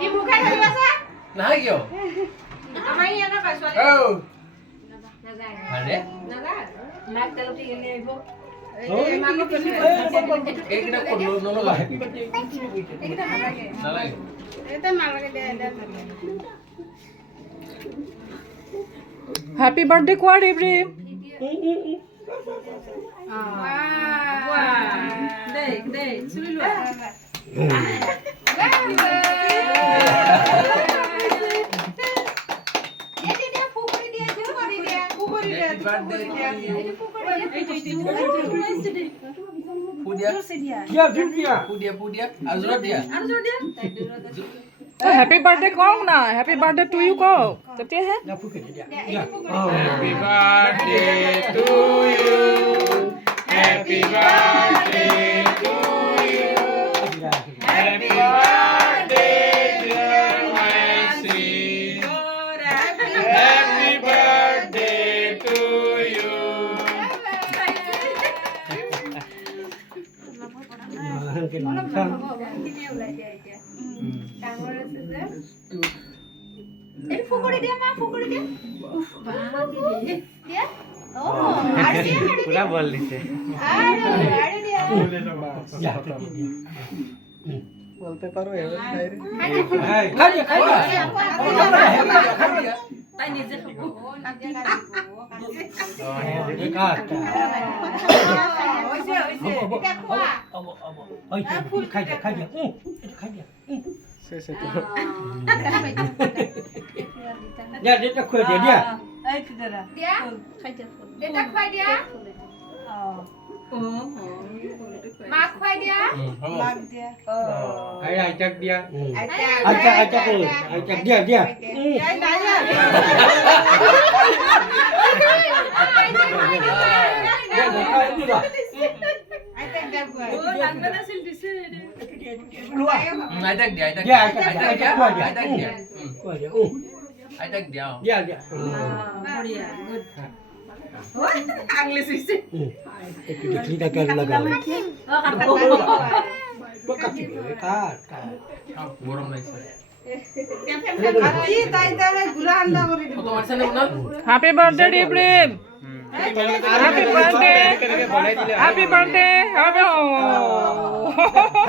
ই মুখে ধৰিব আছে নাই কিয় আমাৰ ইয়াত না ছোৱালী নাযায় আৰে নাযায় নাক তেল উঠি গেলি আহিব এইকেইটা ক'ত নলগা এইকেইটা নালাগে নালাগে এটা নালাগে দে হ্যাপি বার্থডে কোয়া রেবরি দে চুলি লো হ্যাপি বার্থডে কও না হ্যাপি বার্থডে টু ইউ কও তেতিয়াহে Happy birthday to you. Happy birthday to you. Happy birthday, dear Mercy. Happy birthday to you. এই ফুকৰি দিয়া মা ফুকৰি দিয়া উফ বাবা কি দিয়া ও আরে পুরা বল দিছে আরে দিয়া বলতে পারো এবার তাই নিজে খাবো হইছে এটা খোয়া খাই দিয়া শেষ তো দিয়া এটা খুঁয়ে দিয়া দিয়া এই কি দাদা দিয়া খাইতে এটা খাই দিয়া মা খাই দিয়া মাক দিয়া আই আইটাক দিয়া আচ্ছা আইটা কই আইটাক দিয়া দিয়া এই নাই আইটা দিয়া কই ও লাগবে না সিল দিছে আইতাক দিয়া আইতাক দিয়া আইতাক দিয়া কই দিয়া আইতাক দিয়া দিয়া দিয়া বড়িয়া গুড আংলিশ হইছে একটু দেখি না কেন লাগা কাটি কাট গরম লাগছে কত মারছে না বল হ্যাপি বার্থডে রেবরি হ্যাপি বার্থডে হ্যাপি বার্থডে